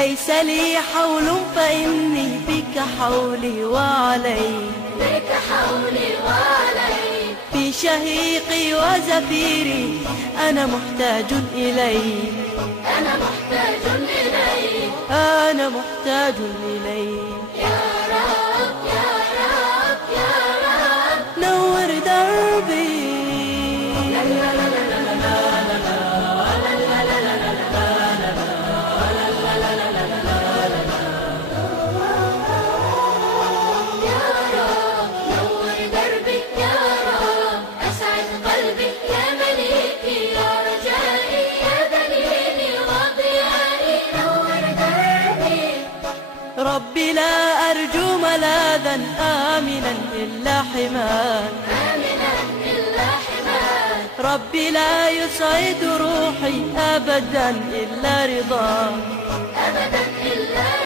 ليس لي حول فإني بك حولي وعلي، بك حولي وعلي. في شهيقي وزفيري أنا محتاج إليك، أنا محتاج إليك، أنا محتاج إليك. يا رب يا رب يا رب نور دربي. يا رب نور دربي، يا رب أسعد قلبي، يا مليكي يا رجائي، يا دليلي وضيائي، نور دربي. ربي لا أرجو ملاذا آمنا إلا حماك، آمنا إلا حماك. ربي لا يسعد روحي أبدا إلا رضاك. أبدا إلا